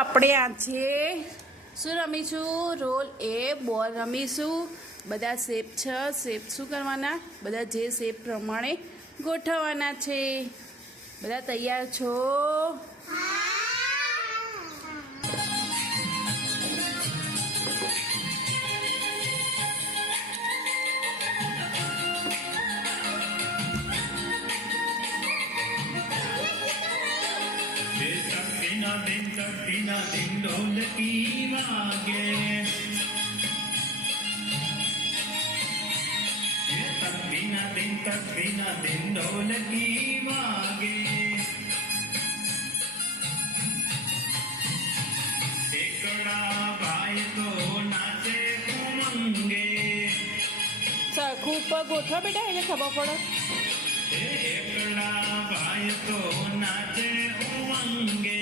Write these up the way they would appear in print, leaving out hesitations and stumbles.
આપણે આજે શું રમીશું? રોલ એ બોલ રમીશું. બધા શેપ છે. શેપ શું કરવાના? બધા જે શેપ પ્રમાણે ગોઠવવાના છે. બધા તૈયાર છો? टीना दिन ढोलकी वागे तकबीना दिन ढोलकी वागे एकड़ा भाई तो नाचे उमंगे સરખું ઉપર ગોઠવા બેટા, એટલે ખબર પડે. एकड़ा भाई तो नाचे उमंगे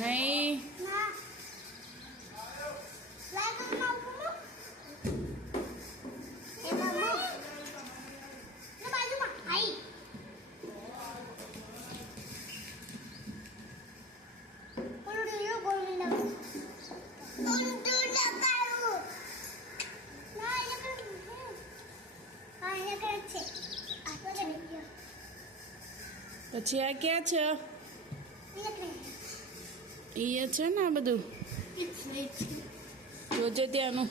નહીં પછી આ ક્યાં છે? એ છે ને આ બધું જોજે ત્યાંનું.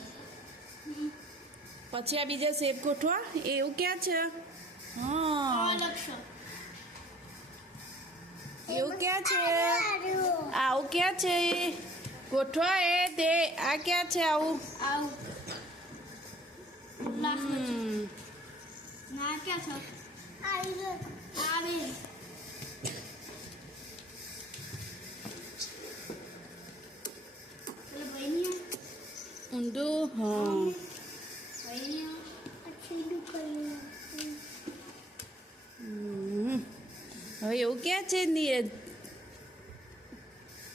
પછી આ બીજા શેપ ગોઠવા, એવું ક્યાં છે? હા, એવું ક્યાં છે? આવું ક્યાં છે? ગોઠવા એ તે આ ક્યાં છે? આવું ઊંધું. હા, હવે એવું ક્યાં છે?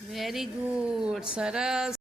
વેરી ગુડ, સરસ.